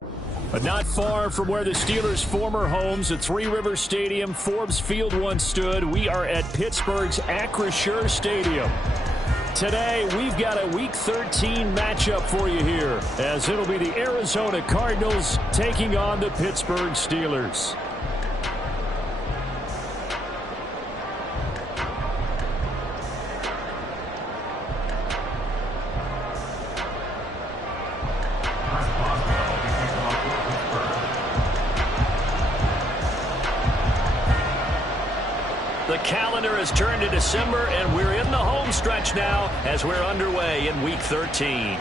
But not far from where the Steelers' former homes at Three Rivers Stadium, Forbes Field once stood, we are at Pittsburgh's Acrisure Stadium. Today, we've got a Week 13 matchup for you here, as it'll be the Arizona Cardinals taking on the Pittsburgh Steelers. The calendar has turned to December, and we're in the home stretch now as we're underway in Week 13.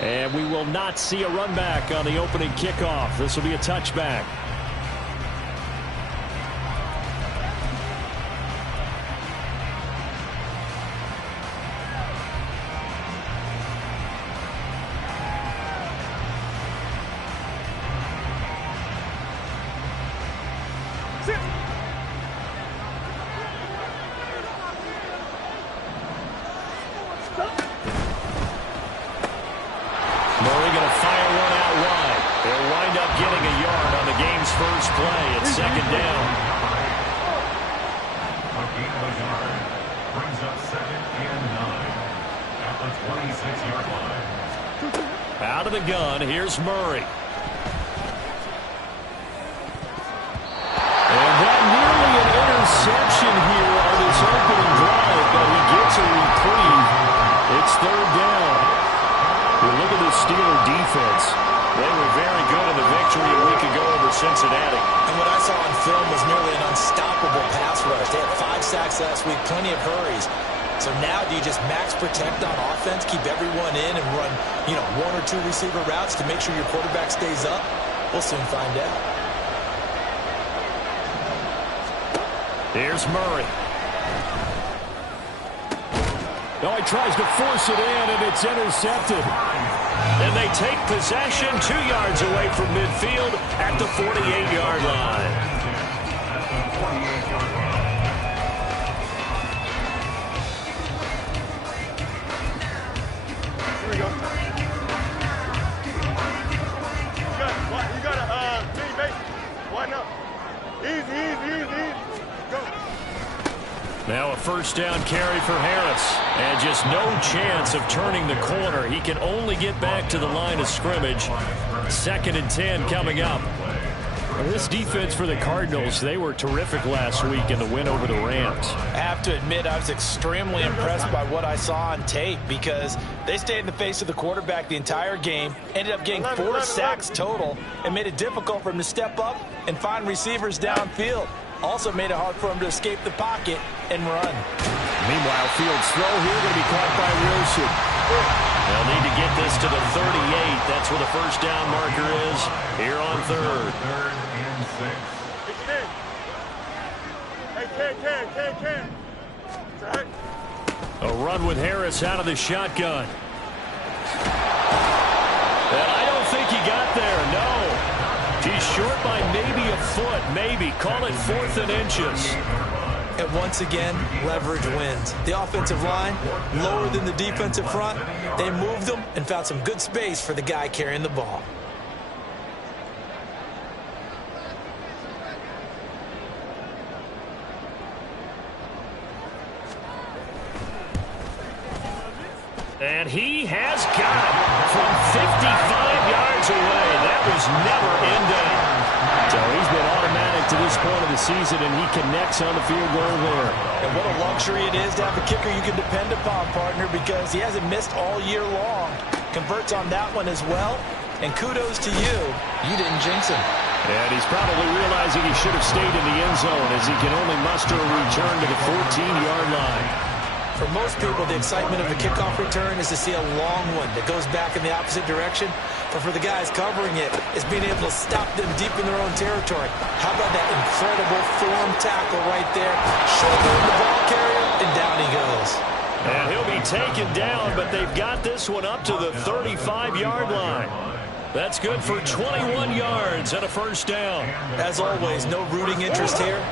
And we will not see a run back on the opening kickoff. This will be a touchback. Murray going to fire one out wide. They'll wind up getting a yard on the game's first play. It's second down. A gain of a yard brings up 2nd and 9 at the 26-yard line. Out of the gun, here's Murray. And that nearly an interception here on this opening drive, but he gets a reprieve. It's third down. You look at the Steeler defense. They were very good in the victory a week ago over Cincinnati. And what I saw on film was nearly an unstoppable pass rush. They had 5 sacks last week, plenty of hurries. So now do you just max protect on offense, keep everyone in, and run, 1 or 2 receiver routes to make sure your quarterback stays up? We'll soon find out. Here's Murray. No, he tries to force it in, and it's intercepted. And they take possession 2 yards away from midfield at the 48-yard line. At the 48-yard line. Here we go. You got a teammate. Why not? Easy. Go. Now a first down carry for Harris. And just no chance of turning the corner. He can only get back to the line of scrimmage. 2nd and 10 coming up. This defense for the Cardinals, they were terrific last week in the win over the Rams. I have to admit, I was extremely impressed by what I saw on tape because they stayed in the face of the quarterback the entire game, ended up getting 4 sacks total, and made it difficult for him to step up and find receivers downfield. Also made it hard for him to escape the pocket and run. Meanwhile, Fields' throw here going to be caught by Wilson. They'll need to get this to the 38. That's where the first down marker is here on 3rd. 3rd and 6. Hey, Ken. A run with Harris out of the shotgun. And I don't think he got there, no. He's short by maybe a foot, maybe. Call it 4th and inches. And once again, leverage wins. The offensive line, lower than the defensive front. They moved them and found some good space for the guy carrying the ball. And he has got it from 55 yards away. That was never in doubt. So he's been automatic to this point of the season, and he connects on the field goal there. And what a luxury it is to have a kicker you can depend upon, partner, because he hasn't missed all year long. Converts on that one as well. And kudos to you. You didn't jinx him. And he's probably realizing he should have stayed in the end zone as he can only muster a return to the 14-yard line. For most people, the excitement of the kickoff return is to see a long one that goes back in the opposite direction. But for the guys covering it, it's being able to stop them deep in their own territory. How about that incredible form tackle right there? Shouldering the ball carrier, and down he goes. And he'll be taken down, but they've got this one up to the 35-yard line. That's good for 21 yards and a first down. As always, no rooting interest here.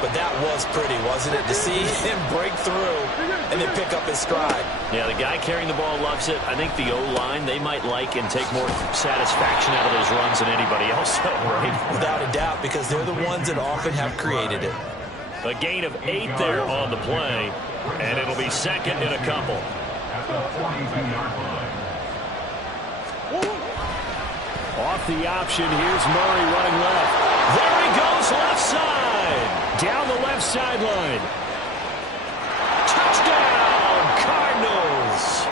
But that was pretty, wasn't it? To see him break through and then pick up his stride. Yeah, the guy carrying the ball loves it. I think the O-line, they might like and take more satisfaction out of those runs than anybody else, right? Without a doubt, because they're the ones that often have created it. A gain of 8 there on the play, and it'll be second and a couple. At the 42-yard line. Off the option, here's Murray running left. There he goes, left side. Down the left sideline. Touchdown, Cardinals.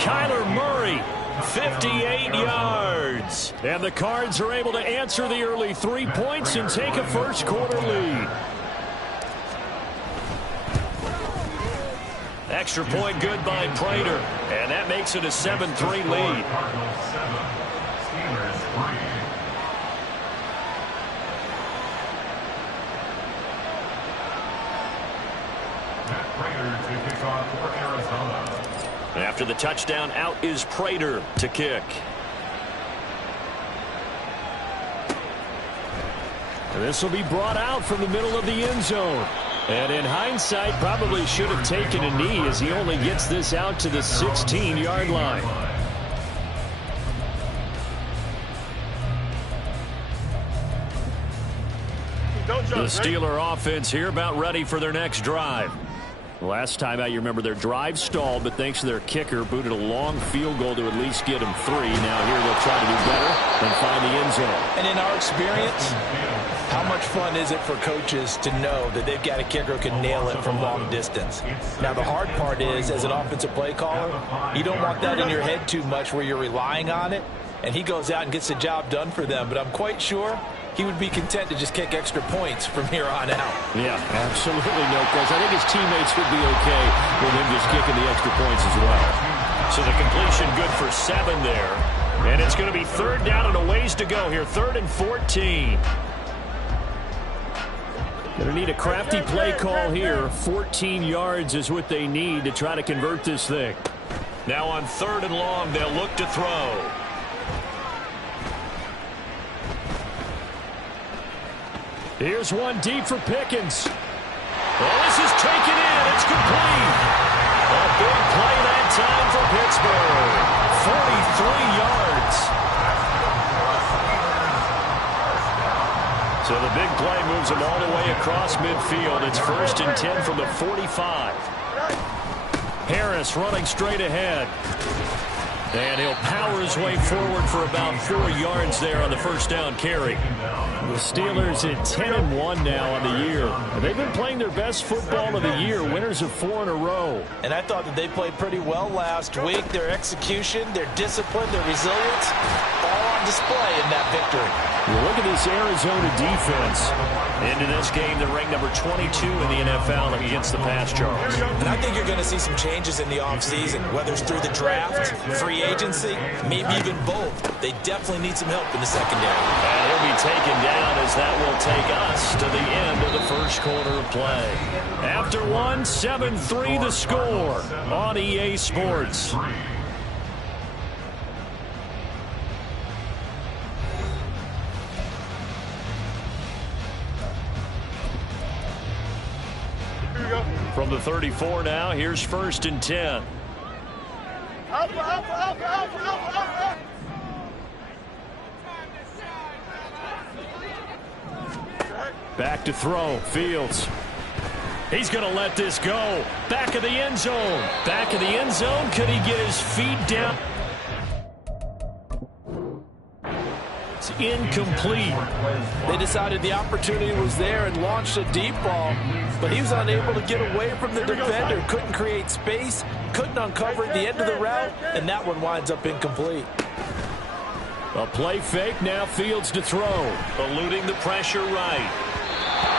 Kyler Murray, 58 yards. And the Cards are able to answer the early 3 points and take a first quarter lead. Extra point good by Prater, and that makes it a 7-3 lead. Cardinals 7, Steelers 3. Matt Prater to kick off for Arizona. After the touchdown, out is Prater to kick. And this will be brought out from the middle of the end zone. And in hindsight, probably should have taken a knee as he only gets this out to the 16-yard line. The Steeler offense here about ready for their next drive. Last time out, you remember their drive stalled, but thanks to their kicker, booted a long field goal to at least get them 3. Now here they'll try to do better and find the end zone. And in our experience, how much fun is it for coaches to know that they've got a kicker who can nail it from long distance? Now, the hard part is, as an offensive play caller, you don't want that in your head too much where you're relying on it, and he goes out and gets the job done for them. But I'm quite sure he would be content to just kick extra points from here on out. Yeah, absolutely no question. I think his teammates would be okay with him just kicking the extra points as well. So the completion good for 7 there. And it's going to be 3rd down and a ways to go here. 3rd and 14. Going to need a crafty play call here. 14 yards is what they need to try to convert this thing. Now on 3rd and long, they'll look to throw. Here's one deep for Pickens. Well, this is taken in. It's complete. A big play that time for Pittsburgh. 43 yards. So the big play moves them all the way across midfield. It's 1st and 10 from the 45. Harris running straight ahead. And he'll power his way forward for about 4 yards there on the first down carry. The Steelers at 10-1 now on the year. They've been playing their best football of the year, winners of 4 in a row. And I thought that they played pretty well last week. Their execution, their discipline, their resilience, all on display in that victory. You look at this Arizona defense. Into this game, they're ranked number 22 in the NFL against the pass charge. And I think you're going to see some changes in the offseason, whether it's through the draft, free agency, maybe even both. They definitely need some help in the secondary. And he'll be taken down as that will take us to the end of the first quarter of play. After 1, 7-3 the score on EA Sports. From the 34 now, here's 1st and 10. Back to throw, Fields. He's going to let this go. Back of the end zone. Back of the end zone. Could he get his feet down? It's incomplete. They decided the opportunity was there and launched a deep ball, but he was unable to get away from the defender, couldn't create space, couldn't uncover at the end of the route, and that one winds up incomplete. A play fake, now Fields to throw. Eluding the pressure right.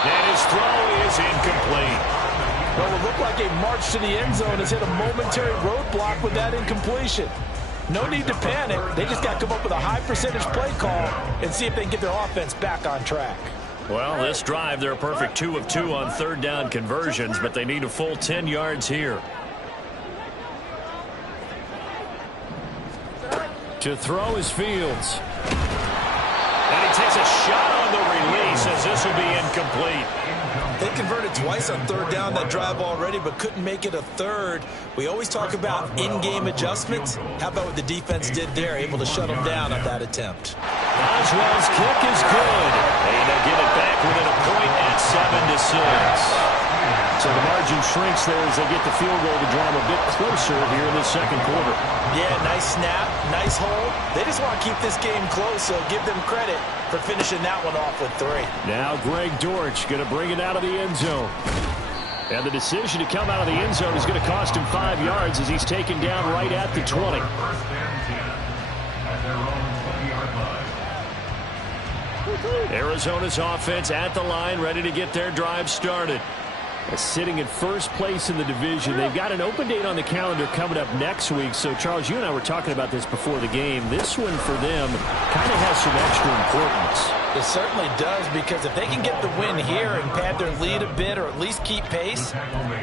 And his throw is incomplete. Well, it looked like a march to the end zone has hit a momentary roadblock with that incompletion. No need to panic. They just got to come up with a high percentage play call and see if they can get their offense back on track. Well, this drive, they're a perfect 2 of 2 on 3rd down conversions, but they need a full 10 yards here. To throw is Fields. And he takes a shot on the release as this will be incomplete. They converted twice on third down that drive already, but couldn't make it a third. We always talk about in-game adjustments. How about what the defense did there, able to shut them down on that attempt? Boswell's kick is good. And they'll get it back within a point at 7-6. So the margin shrinks there as they get the field goal to draw them a bit closer here in the second quarter. Yeah, nice snap, nice hold. They just want to keep this game close, so give them credit for finishing that one off with 3. Now Greg Dortch going to bring it out of the end zone. And the decision to come out of the end zone is going to cost him 5 yards as he's taken down right at the 20. First and 10 at their own 20-yard line. Arizona's offense at the line, ready to get their drive started. Sitting in first place in the division. They've got an open date on the calendar coming up next week. So, Charles, you and I were talking about this before the game. This one for them kind of has some extra importance. It certainly does, because if they can get the win here and pad their lead a bit or at least keep pace,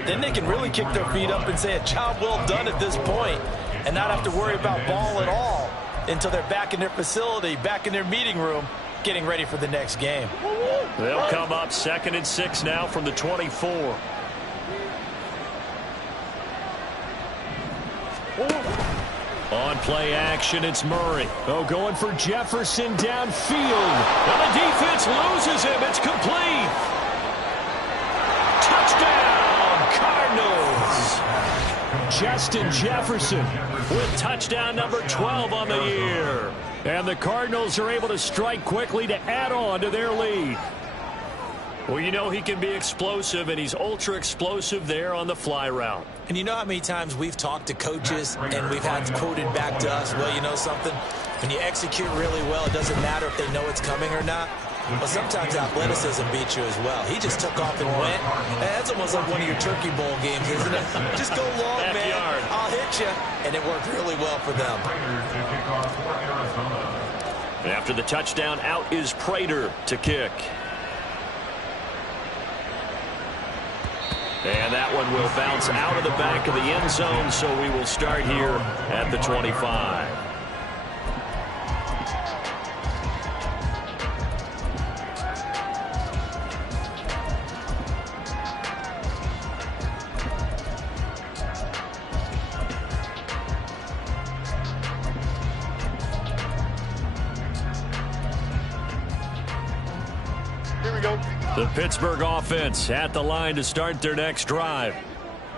then they can really kick their feet up and say a job well done at this point and not have to worry about ball at all until they're back in their facility, back in their meeting room, getting ready for the next game. They'll come up 2nd and 6 now from the 24. On play action, it's Murray. Oh, going for Jefferson downfield. And the defense loses him. It's complete. Touchdown, Cardinals. Justin Jefferson with touchdown number 12 on the year. And the Cardinals are able to strike quickly to add on to their lead. Well, you know he can be explosive, and he's ultra explosive there on the fly route. And you know how many times we've talked to coaches and we've had quoted back to us, well, you know something? When you execute really well, it doesn't matter if they know it's coming or not. Well, sometimes athleticism beats you as well. He just took off and went. That's almost like one of your Turkey Bowl games, isn't it? Just go long, man. I'll hit you. And it worked really well for them. After the touchdown, out is Prater to kick. And that one will bounce out of the back of the end zone, so we will start here at the 25. The Pittsburgh offense at the line to start their next drive.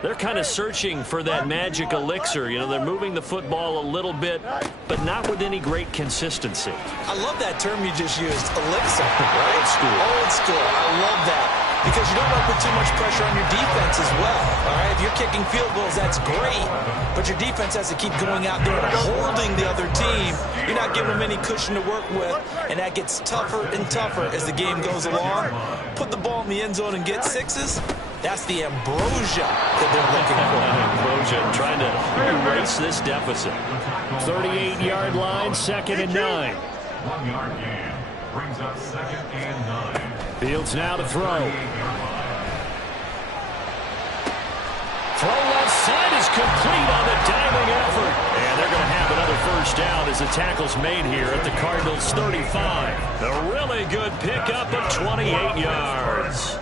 They're kind of searching for that magic elixir. You know, they're moving the football a little bit, but not with any great consistency. I love that term you just used, elixir. Right? Old school. Old school. I love that. Because you don't want to put too much pressure on your defense as well. All right, if you're kicking field goals, that's great. But your defense has to keep going out there and holding the other team. You're not giving them any cushion to work with. And that gets tougher and tougher as the game goes along. Put the ball in the end zone and get sixes. That's the ambrosia that they're looking for. Ambrosia trying to erase this deficit. 38-yard line, 2nd and 9. 1 yard gain brings up 2nd and 9. Fields now to throw. Throw left side is complete on the diving effort. And they're going to have another first down as the tackle's made here at the Cardinals' 35. A really good pickup of 28 yards.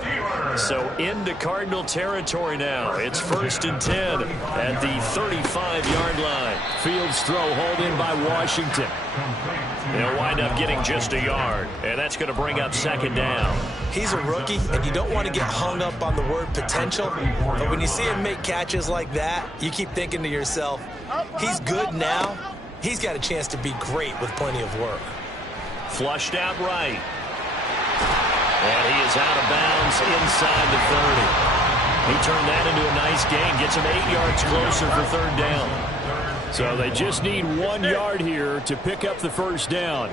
So into Cardinal territory now. It's 1st and 10 at the 35-yard line. Fields throw hauled in by Washington. They'll wind up getting just a yard, and that's going to bring up 2nd down. He's a rookie, and you don't want to get hung up on the word potential. But when you see him make catches like that, you keep thinking to yourself, he's good now. He's got a chance to be great with plenty of work. Flushed out right. And he is out of bounds inside the 30. He turned that into a nice gain. Gets him 8 yards closer for 3rd down. So they just need 1 yard here to pick up the first down.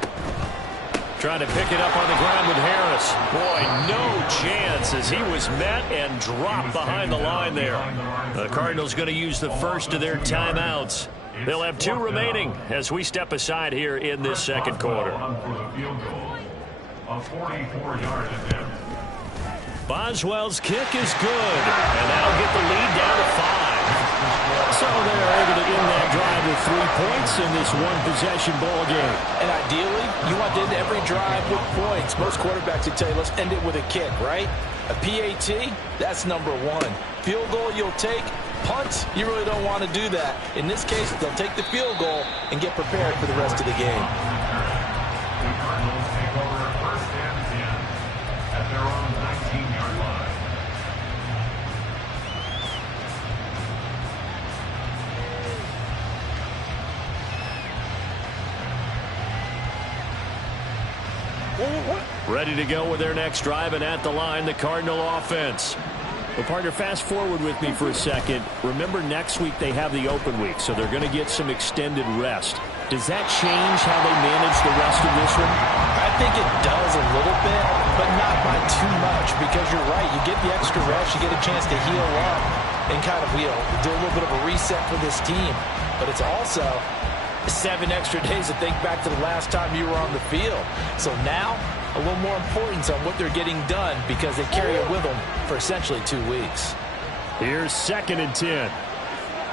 Trying to pick it up on the ground with Harris. Boy, no chance as he was met and dropped behind the line there. The Cardinals going to use the first of their timeouts. They'll have 2 remaining as we step aside here in this second quarter. A 44-yard attempt. Boswell's kick is good, and that'll get the lead down to 5. So they're able to end that drive with 3 points in this one-possession ball game. And ideally, you want to end every drive with points. Most quarterbacks would tell you, let's end it with a kick, right? A PAT, that's number one. Field goal you'll take. Punts, you really don't want to do that. In this case, they'll take the field goal and get prepared for the rest of the game. The Cardinals take over first and 10 at their own 19-yard line. Ready to go with their next drive, and at the line, the Cardinal offense. Well, partner, fast forward with me for a second. Remember, next week they have the open week, so they're going to get some extended rest. Does that change how they manage the rest of this one? I think it does a little bit, but not by too much, because you're right. You get the extra rest, you get a chance to heal up and kind of, do a little bit of a reset for this team. But it's also 7 extra days to think back to the last time you were on the field. So now, a little more importance on what they're getting done because they carry it with them for essentially 2 weeks. Here's 2nd and 10.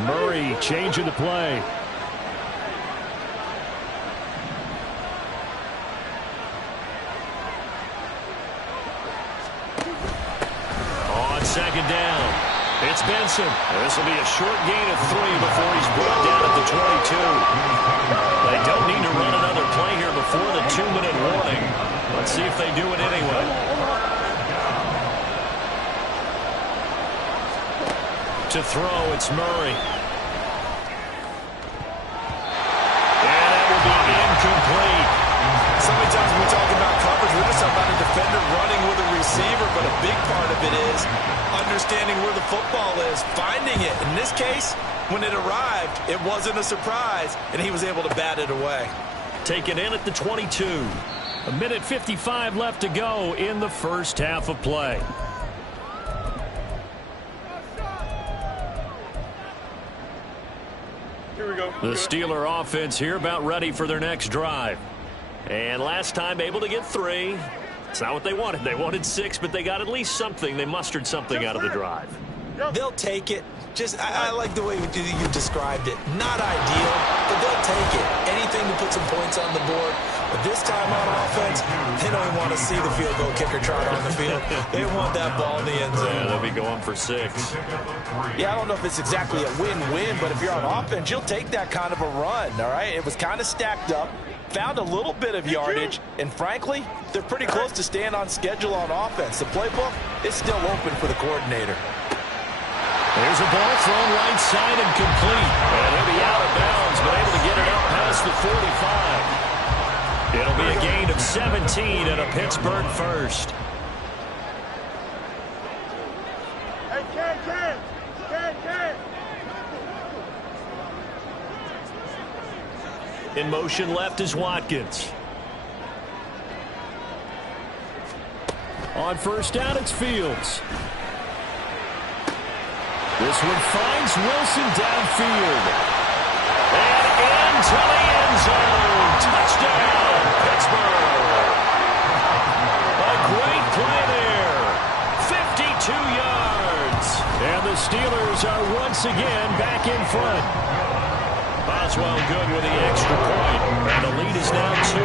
Murray changing the play. On 2nd down, it's Benson. This will be a short gain of 3 before he's brought down at the 22. They don't need to run another play here before the 2-minute warning. Let's see if they do it anyway. To throw, it's Murray. And that will be incomplete. So many times when we talk about coverage, we're just talking about a defender running with a receiver, but a big part of it is understanding where the football is, finding it. In this case, when it arrived, it wasn't a surprise, and he was able to bat it away. Taken in at the 22. 1:55 left to go in the first half of play. Here we go. The Steeler offense here about ready for their next drive. And last time able to get 3. It's not what they wanted. They wanted 6, but they got at least something. They mustered something out of the drive. They'll take it. I like the way you described it. Not ideal, but they'll take it. Anything to put some points on the board. But this time on offense, they don't even want to see the field goal kicker trot on the field. They want that ball in the end zone. Yeah, they'll be going for 6. Yeah, I don't know if it's exactly a win-win, but if you're on offense, you'll take that kind of a run, all right? It was kind of stacked up, found a little bit of yardage, and frankly, they're pretty close to staying on schedule on offense. The playbook is still open for the coordinator. There's a ball thrown right side and complete. And he'll be out of bounds, but able to get it up past the 45. It'll be a gain of 17 and a Pittsburgh first. Hey, Ken. In motion left is Watkins. On first down, it's Fields. This one finds Wilson downfield. And into the end zone. Touchdown, Pittsburgh. A great play there. 52 yards. And the Steelers are once again back in front. Boswell good with the extra point. And the lead is now 2.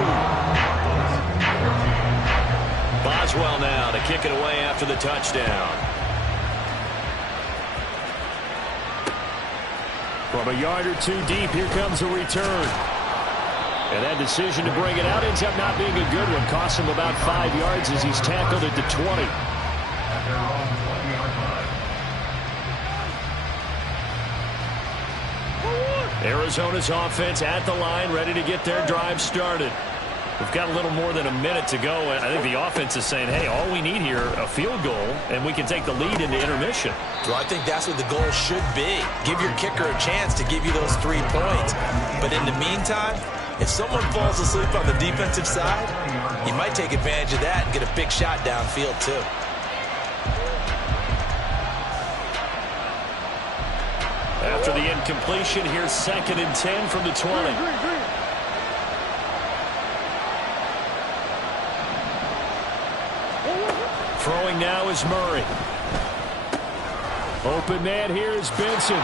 Boswell now to kick it away after the touchdown. From a yard or 2 deep, here comes a return. And that decision to bring it out ends up not being a good one. Costs him about 5 yards as he's tackled at the 20. Arizona's offense at the line, ready to get their drive started. We've got a little more than a minute to go, and I think the offense is saying, hey, all we need here, a field goal, and we can take the lead into intermission. Well, I think that's what the goal should be. Give your kicker a chance to give you those 3 points. But in the meantime, if someone falls asleep on the defensive side, you might take advantage of that and get a big shot downfield, too. After the incompletion, here's 2nd and 10 from the 20. Throwing now is Murray. Open man here is Benson.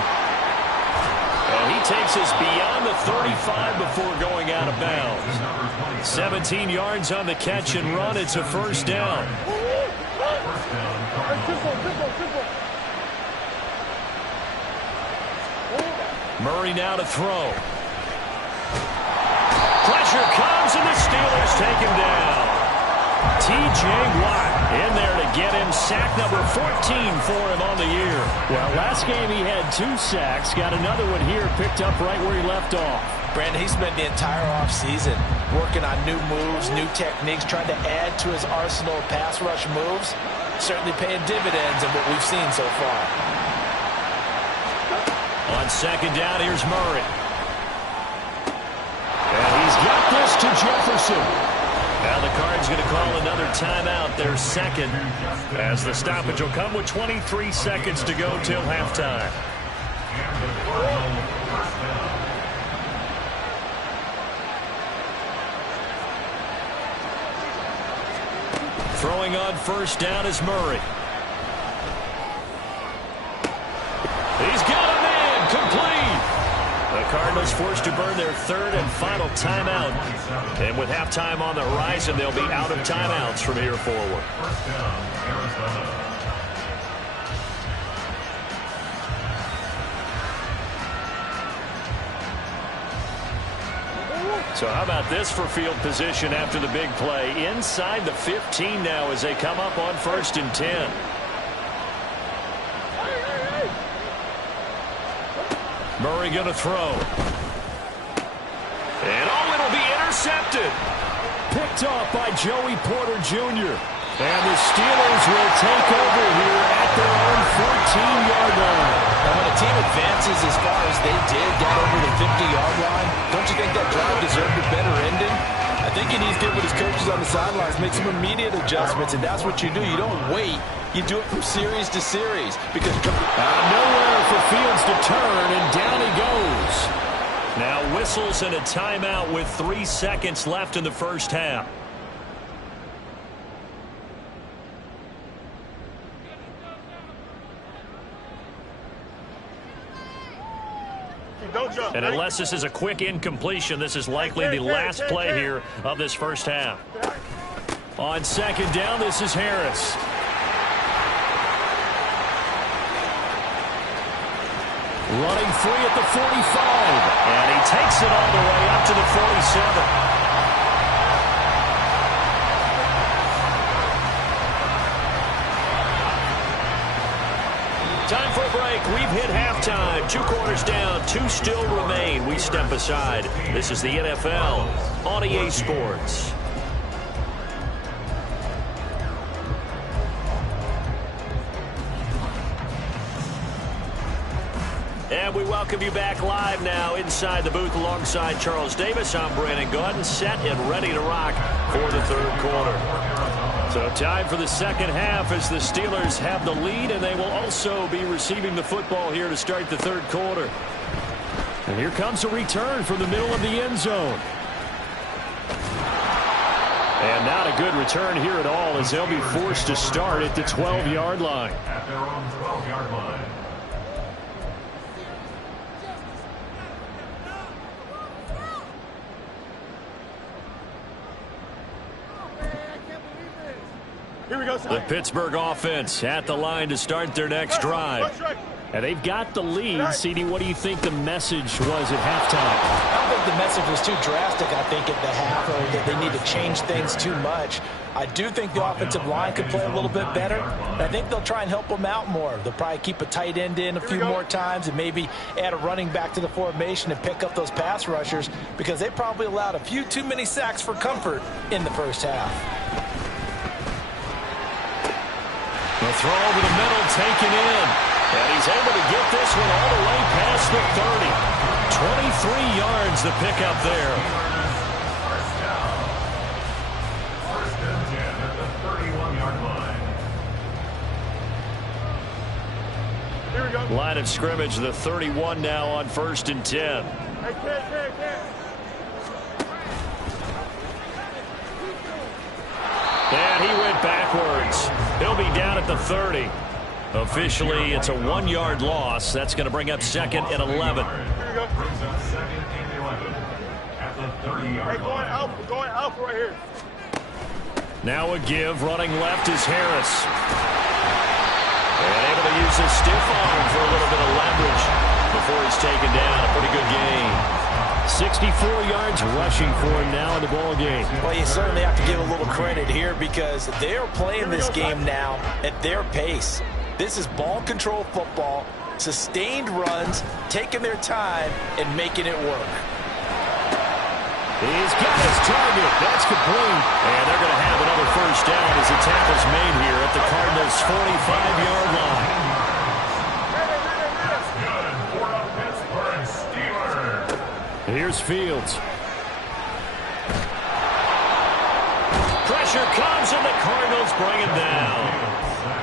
And he takes us beyond the 35 before going out of bounds. 17 yards on the catch and run. It's a first down. Murray now to throw. Pressure comes, and the Steelers take him down. T.J. Watt in there to get him sack number 14 for him on the year. Well, last game he had 2 sacks. Got another one here, picked up right where he left off. Brandon, he spent the entire offseason working on new moves, new techniques, trying to add to his arsenal of pass rush moves. Certainly paying dividends in what we've seen so far. On second down, here's Murray. And he's got this to Jefferson. Now the Cards going to call another timeout, their second, as the stoppage will come with 23 seconds to go till halftime. Throwing on first down is Murray. He's got a man complete. The Cardinals forced to burn their third and final timeout. And with halftime on the horizon, they'll be out of timeouts from here forward. First down, Arizona. So how about this for field position after the big play? Inside the 15 now as they come up on first and 10. Murray going to throw. And it'll be intercepted. Picked off by Joey Porter Jr. And the Steelers will take over here at their own 14-yard line. And when a team advances as far as they did, got over the 50-yard line, don't you think that drive deserved a better ending? I think he needs to get with his coaches on the sidelines, make some immediate adjustments, and that's what you do. You don't wait. You do it from series to series. Because nowhere for Fields to turn, and down he goes. Now whistles and a timeout with 3 seconds left in the first half. And unless this is a quick incompletion, this is likely the last play here of this first half. On second down, this is Harris. Running free at the 45. And he takes it all the way up to the 47. Time for a break. We've hit halftime. 2 quarters down. 2 still remain. We step aside. This is the NFL on EA Sports. And we welcome you back live now inside the booth alongside Charles Davis. I'm Brandon Gaudin, set and ready to rock for the third quarter. So time for the second half as the Steelers have the lead, and they will also be receiving the football here to start the third quarter. And here comes a return from the middle of the end zone. And not a good return here at all as they'll be forced to start at the 12-yard line. At their own 12-yard line. Here we go, the Pittsburgh offense at the line to start their next drive. And they've got the lead. CD, what do you think the message was at halftime? I don't think the message was too drastic, I think, at the half, or that they need to change things too much. I do think the offensive line could play a little bit better. And I think they'll try and help them out more. They'll probably keep a tight end in a few more times and maybe add a running back to the formation and pick up those pass rushers because they probably allowed a few too many sacks for comfort in the first half. The throw over the middle taken in. And he's able to get this one all the way past the 30. 23 yards the pickup there. First down. First and 10 at the 31-yard line. Here we go. Line of scrimmage, the 31 now on first and 10. Hey, can't. And he went backwards. He'll be down at the 30. Officially, it's a 1-yard loss. That's going to bring up 2nd and 11. Brings up 2nd and 11 at the 30-yard line. We're going out right here. Now a give. Running left is Harris. And able to use his stiff arm for a little bit of leverage before he's taken down. A pretty good game. 64 yards rushing for him now in the ball game. Well, you certainly have to give a little credit here because they're playing this game now at their pace. This is ball control football, sustained runs, taking their time, and making it work. He's got his target. That's complete. And they're going to have another first down as the tackle's made here at the Cardinals' 45-yard line. Here's Fields. Pressure comes, and the Cardinals bring it down.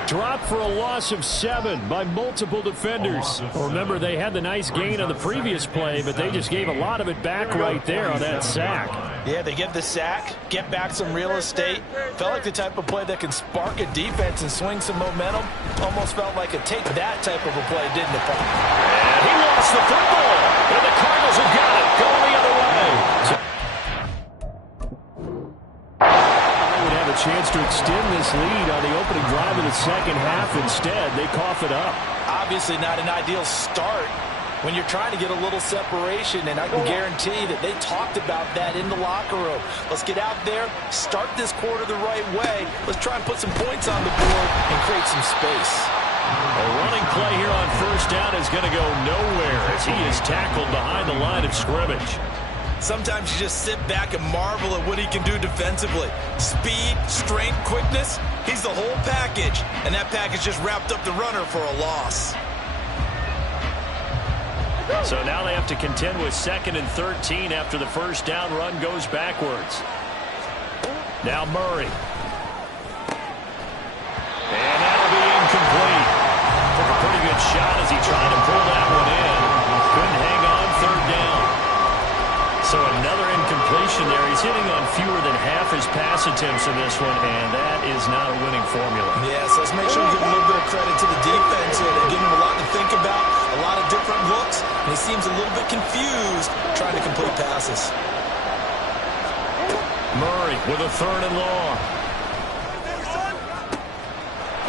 Dropped for a loss of 7 by multiple defenders. Remember, they had the nice gain on the previous play, but they just gave a lot of it back right there on that sack. Yeah, they get the sack, get back some real estate. Felt like the type of play that can spark a defense and swing some momentum. Almost felt like a take that type of a play, didn't it, Paul? And he lost the football. And the Cardinals have got it. Going the other way. They would have a chance to extend this lead on the opening drive of the second half. Instead, they cough it up. Obviously not an ideal start when you're trying to get a little separation, and I can guarantee that they talked about that in the locker room. Let's get out there, start this quarter the right way. Let's try and put some points on the board and create some space. A running play here on first down is going to go nowhere as he is tackled behind the line of scrimmage. Sometimes you just sit back and marvel at what he can do defensively. Speed, strength, quickness, he's the whole package, and that package just wrapped up the runner for a loss. So now they have to contend with 2nd and 13 after the first down run goes backwards. Now Murray. And that'll be incomplete. Took a pretty good shot as he tried to pull that one in. Couldn't hang on 3rd down. So another incompletion there. He's hitting on fewer than half his pass attempts in this one, and that is not a winning formula. Yes, let's make sure we give a little bit of credit to the defense here. They're giving him a lot to think about, a lot of different looks, and he seems a little bit confused trying to complete passes. Murray with a 3rd and long.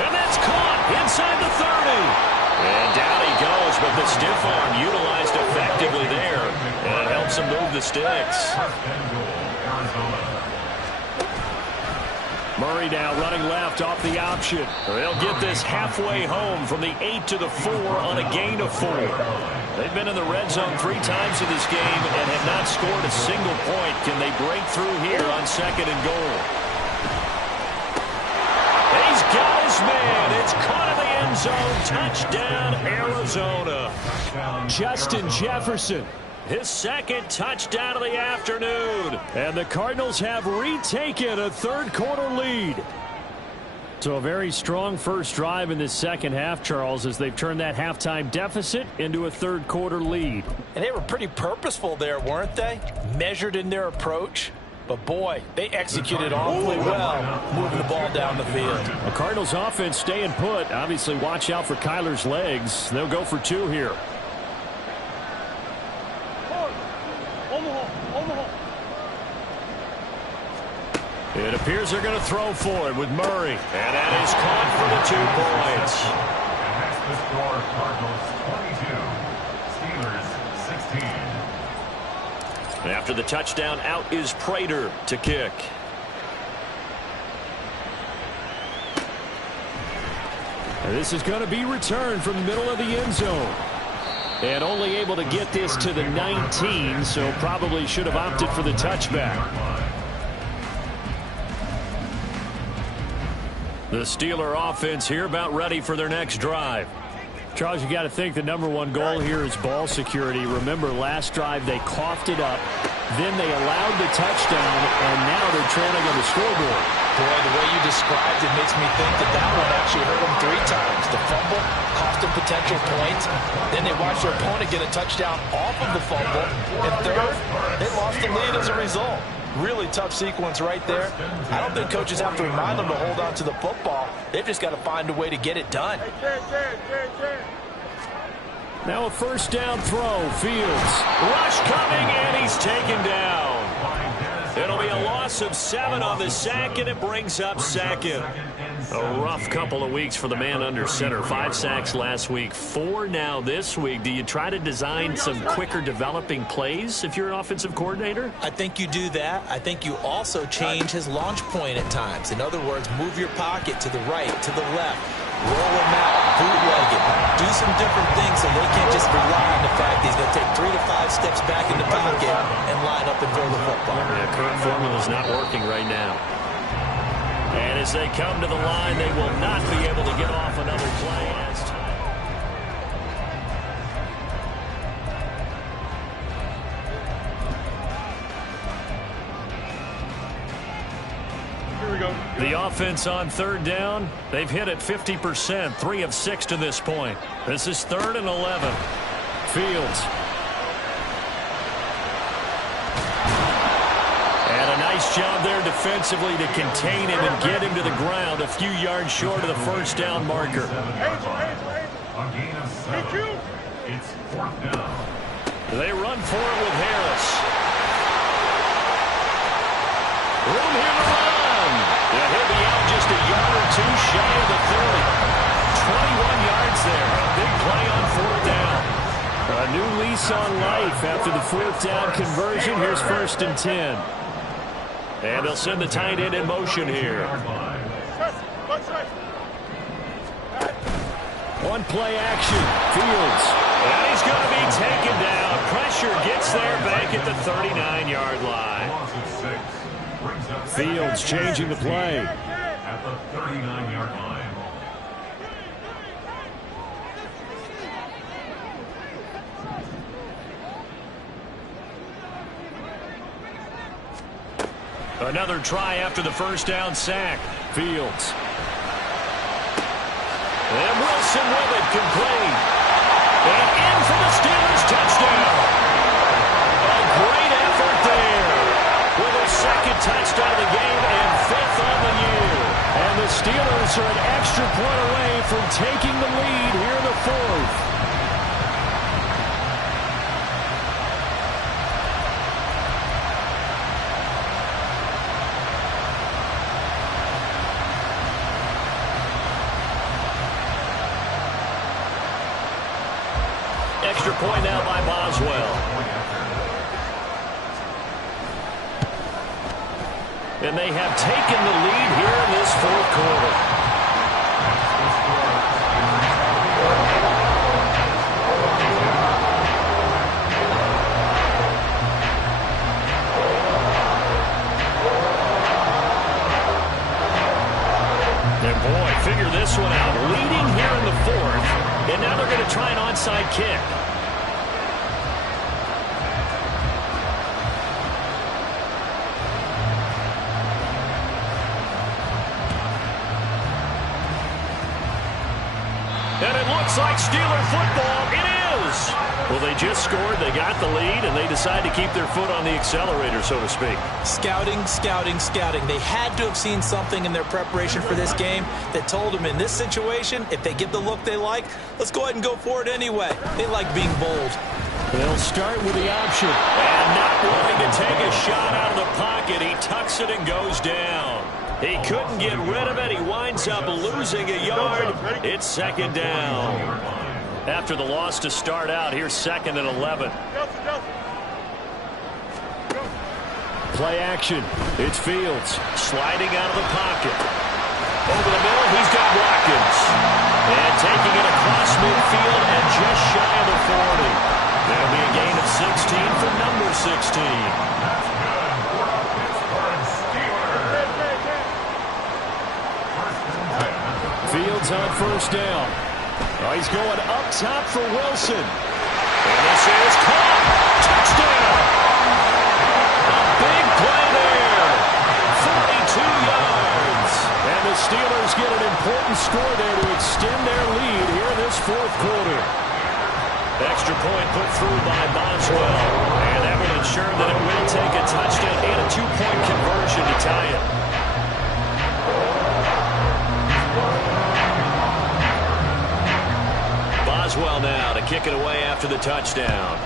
And that's caught inside the 30. And down he goes, but the stiff arm utilized effectively there. And it helps him move the sticks. Murray now running left off the option. They'll get this halfway home from the 8 to the 4 on a gain of 4. They've been in the red zone 3 times in this game and have not scored a single point. Can they break through here on 2nd and goal? He's got his man. It's caught in the end zone. Touchdown, Arizona. Justin Jefferson, his 2nd touchdown of the afternoon. And the Cardinals have retaken a 3rd quarter lead. So a very strong first drive in this second half, Charles, as they've turned that halftime deficit into a 3rd quarter lead. And they were pretty purposeful there, weren't they? Measured in their approach. But, boy, they executed awfully well moving the ball down the field. The Cardinals offense staying put. Obviously, watch out for Kyler's legs. They'll go for 2 here. It appears they're going to throw for it with Murray. And that is caught for the 2 points. And that's the score. Cardinals 22, Steelers 16. And after the touchdown, out is Prater to kick. And this is going to be returned from the middle of the end zone. And only able to get this to the 19, so probably should have opted for the touchback. The Steeler offense here about ready for their next drive. Charles, you got to think the #1 goal here is ball security. Remember, last drive they coughed it up, then they allowed the touchdown, and now they're trailing on the scoreboard. Boy, the way you described it makes me think that that one actually hurt them 3 times. The fumble cost them potential points. Then they watched their opponent get a touchdown off of the fumble. And 3rd, they lost the lead as a result. Really tough sequence right there. I don't think coaches have to remind them to hold on to the football. They've just got to find a way to get it done. Now a first down throw. Fields. Rush coming, and he's taken down. It'll be a loss of 7 on the sack, and it brings up second. A rough couple of weeks for the man under center. 5 sacks last week, 4 now this week. Do you try to design some quicker developing plays if you're an offensive coordinator? I think you do that. I think you also change his launch point at times. In other words, move your pocket to the right, to the left. Roll him out, bootleg it, do some different things so they can't just rely on the fact he's going to take 3 to 5 steps back in the pocket and line up and throw the football. Yeah, current formula is not working right now. And as they come to the line, they will not be able to get off another play. The offense on third down, they've hit it 50%, 3 of 6 to this point. This is 3rd and 11. Fields. And a nice job there defensively to contain him and get him to the ground a few yards short of the first down marker. A gain of 7. It's 4th down. They run for it with Harris. Room here to run. Yeah, he'll be out just a yard or 2 shy of the 30. 21 yards there. A big play on 4th down. A new lease on life after the 4th down conversion. Here's 1st and 10. And they'll send the tight end in motion here. One play action. Fields. And he's going to be taken down. Pressure gets there back at the 39-yard line. Fields changing the play. At the 39-yard line. Another try after the first down sack. Fields. And Wilson with it, complete. And in for the Steelers touchdown. A great effort there. With a 2nd touchdown of the game and 5th on the year. And the Steelers are an extra point away from taking the lead here in the 4th. Extra point now by Boswell. And they have taken the lead here in this 4th quarter. And boy, figure this one out. Leading here in the 4th, and now they're going to try an onside kick. And it looks like Steeler football. It is. Well, they just scored. They got the lead, and they decide to keep their foot on the accelerator, so to speak. Scouting, scouting, scouting. They had to have seen something in their preparation for this game that told them in this situation, if they get the look they like, let's go ahead and go for it anyway. They like being bold. They'll start with the option. And not willing to take a shot out of the pocket. He tucks it and goes down. He couldn't get rid of it. He winds up losing a yard. It's 2nd down. After the loss to start out, here's 2nd and 11. Play action. It's Fields sliding out of the pocket. Over the middle, he's got Watkins. And taking it across midfield and just shy of the 40. That'll be a gain of 16 for number 16. Fields on 1st down. Oh, he's going up top for Wilson. And this is caught. Touchdown. A big play there. 42 yards. And the Steelers get an important score there to extend their lead here in this 4th quarter. Extra point put through by Boswell. And that one making sure that it will take a touchdown and a two-point conversion to tie it. Boswell now to kick it away after the touchdown.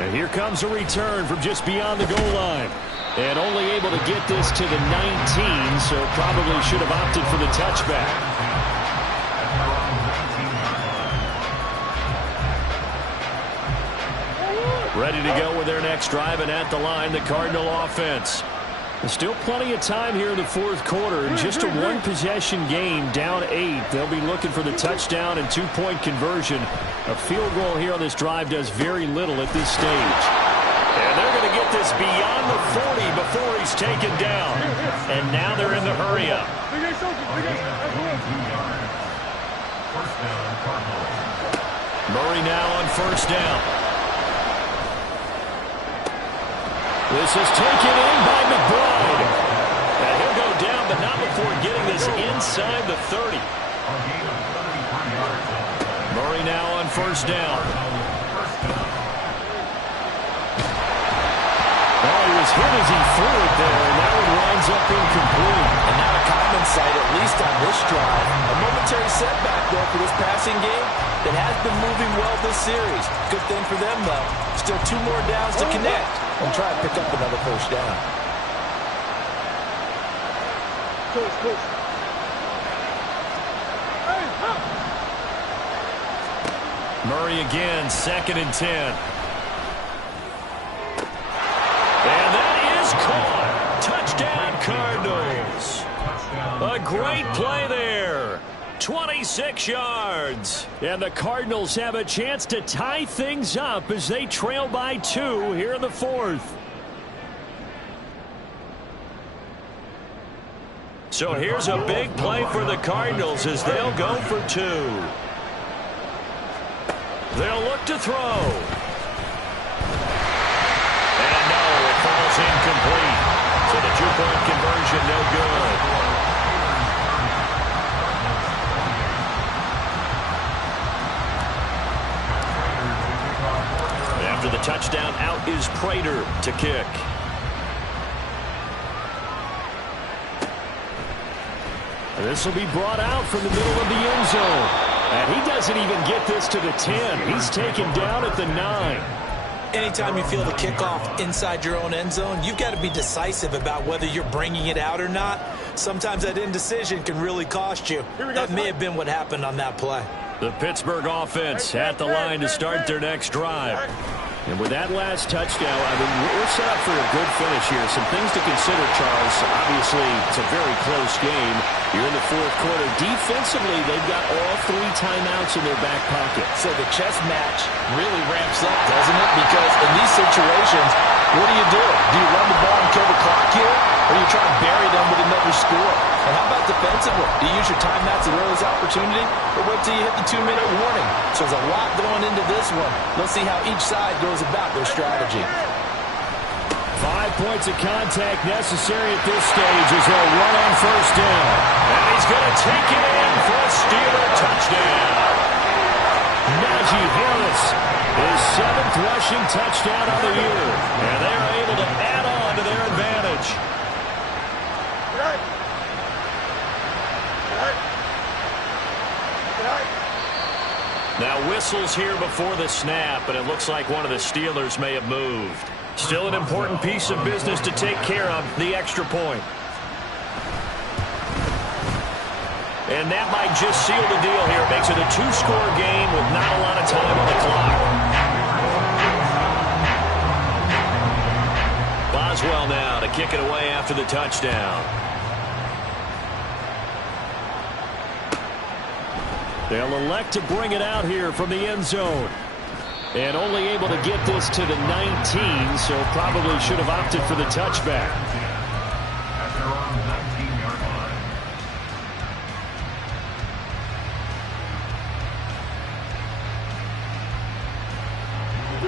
And here comes a return from just beyond the goal line. And only able to get this to the 19, so probably should have opted for the touchback. Ready to go with their next drive, and at the line, the Cardinal offense. There's still plenty of time here in the fourth quarter. Just a one-possession game, down 8. They'll be looking for the touchdown and two-point conversion. A field goal here on this drive does very little at this stage. And they're going to get this beyond the 40 before he's taken down. And now they're in the hurry-up. Murray now on first down. This is taken in by McBride. And he'll go down, but not before getting this inside the 30. Murray now on first down. Oh, he was hit as he threw it there, and that one winds up incomplete. And not a common sight, at least on this drive. A momentary setback, though, for this passing game that has been moving well this series. Good thing for them, though. Still 2 more downs to connect and try to pick up another first down. Coach. Murray again, 2nd and 10. And that is caught. Touchdown, Cardinals. A great play there. 26 yards. And the Cardinals have a chance to tie things up as they trail by 2 here in the fourth. So here's a big play for the Cardinals as they'll go for 2. They'll look to throw. And no, it falls incomplete. So the two-point conversion no good. After the touchdown, out is Prater to kick. This will be brought out from the middle of the end zone. And he doesn't even get this to the 10. He's taken down at the 9. Anytime you feel the kickoff inside your own end zone, you've got to be decisive about whether you're bringing it out or not. Sometimes that indecision can really cost you. That may have been what happened on that play. The Pittsburgh offense at the line to start their next drive. And with that last touchdown, I mean, we're set up for a good finish here. Some things to consider, Charles. Obviously, it's a very close game. You're in the fourth quarter. Defensively, they've got all 3 timeouts in their back pocket. So the chess match really ramps up, doesn't it? Because in these situations, what do? Do you run the ball and kill the clock here? Or do you try to bury them with another score? And how about defensively? Do you use your timeouts at the earliest opportunity? Or wait till you hit the 2-minute warning? So there's a lot going into this one. Let's see how each side goes about their strategy. 5 points of contact necessary at this stage as they'll run on first down. And he's going to take it in for a Steeler touchdown. Najee Harris, his 7th rushing touchdown of the year. And they are able to add on to their advantage. Now whistles here before the snap, and it looks like one of the Steelers may have moved. Still an important piece of business to take care of, the extra point. And that might just seal the deal here. It makes it a 2-score game with not a lot of time on the clock. Boswell now to kick it away after the touchdown. They'll elect to bring it out here from the end zone. And only able to get this to the 19, so probably should have opted for the touchback. At their own 19-yard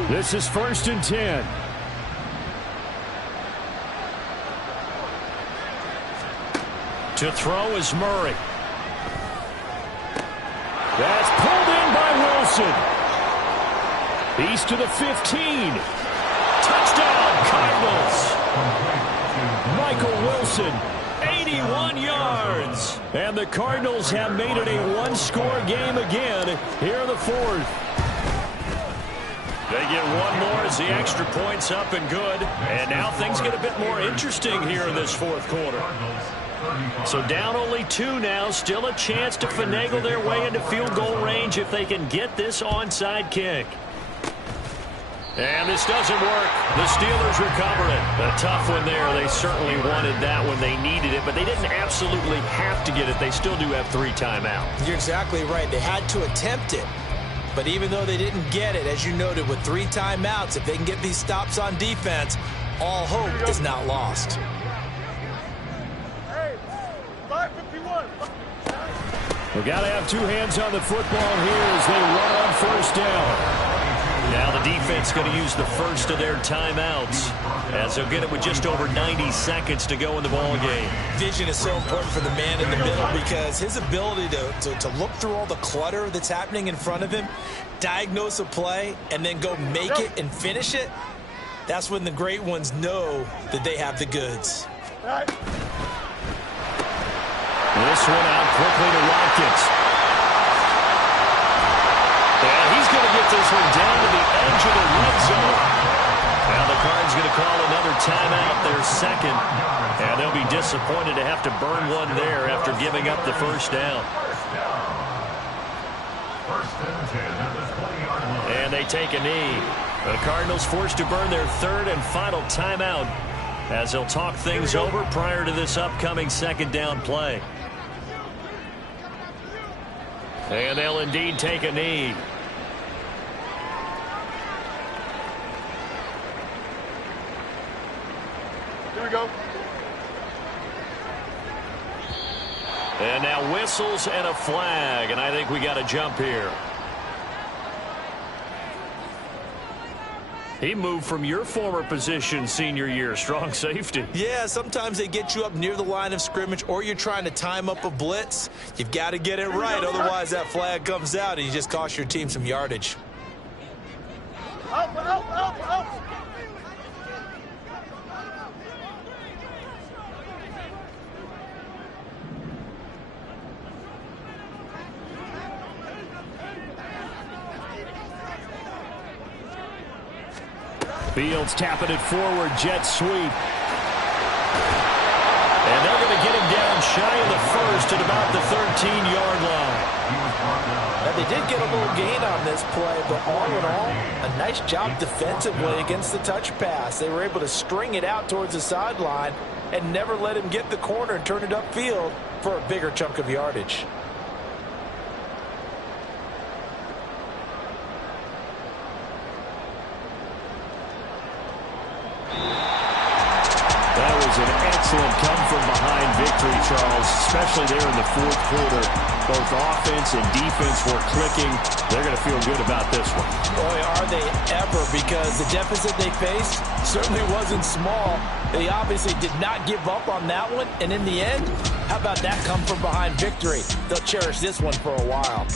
line. This is 1st and 10. To throw is Murray. That's pulled in by Wilson. He's to the 15. Touchdown, Cardinals. Michael Wilson, 81 yards. And the Cardinals have made it a one-score game again here in the fourth. They get one more as the extra point's up and good. And now things get a bit more interesting here in this fourth quarter. So down only 2 now. Still a chance to finagle their way into field goal range if they can get this onside kick. And this doesn't work. The Steelers recover it. A tough one there. They certainly wanted that when they needed it, but they didn't absolutely have to get it. They still do have 3 timeouts. You're exactly right. They had to attempt it. But even though they didn't get it, as you noted, with 3 timeouts, if they can get these stops on defense, all hope is not lost. Hey, 5:51. We've got to have 2 hands on the football here as they run on first down. Now the defense going to use the first of their timeouts as they'll get it with just over 90 seconds to go in the ball game. Vision is so important for the man in the middle because his ability to look through all the clutter that's happening in front of him, diagnose a play, and then go make it and finish it, that's when the great ones know that they have the goods. This one out quickly to Watkins. And he's going to get this one down to the edge of the red zone. Now the Cards going to call another timeout, their second. And they'll be disappointed to have to burn one there after giving up the first down. And they take a knee. The Cardinals forced to burn their 3rd and final timeout as they'll talk things over prior to this upcoming second down play. And they'll indeed take a knee. Here we go. And now whistles and a flag, and I think we got a jump here. He moved from your former position senior year, strong safety. Yeah, sometimes they get you up near the line of scrimmage or you're trying to time up a blitz. You've got to get it right, otherwise that flag comes out and you just cost your team some yardage. Out. Fields tapping it forward, jet sweep. And they're going to get him down shy of the first at about the 13-yard line. Now, they did get a little gain on this play, but all in all, a nice job defensively against the touch pass. They were able to string it out towards the sideline and never let him get the corner and turn it upfield for a bigger chunk of yardage. Excellent come-from-behind victory, Charles, especially there in the fourth quarter. Both offense and defense were clicking. They're going to feel good about this one. Boy, are they ever, because the deficit they faced certainly wasn't small. They obviously did not give up on that one, and in the end, how about that come-from-behind victory? They'll cherish this one for a while.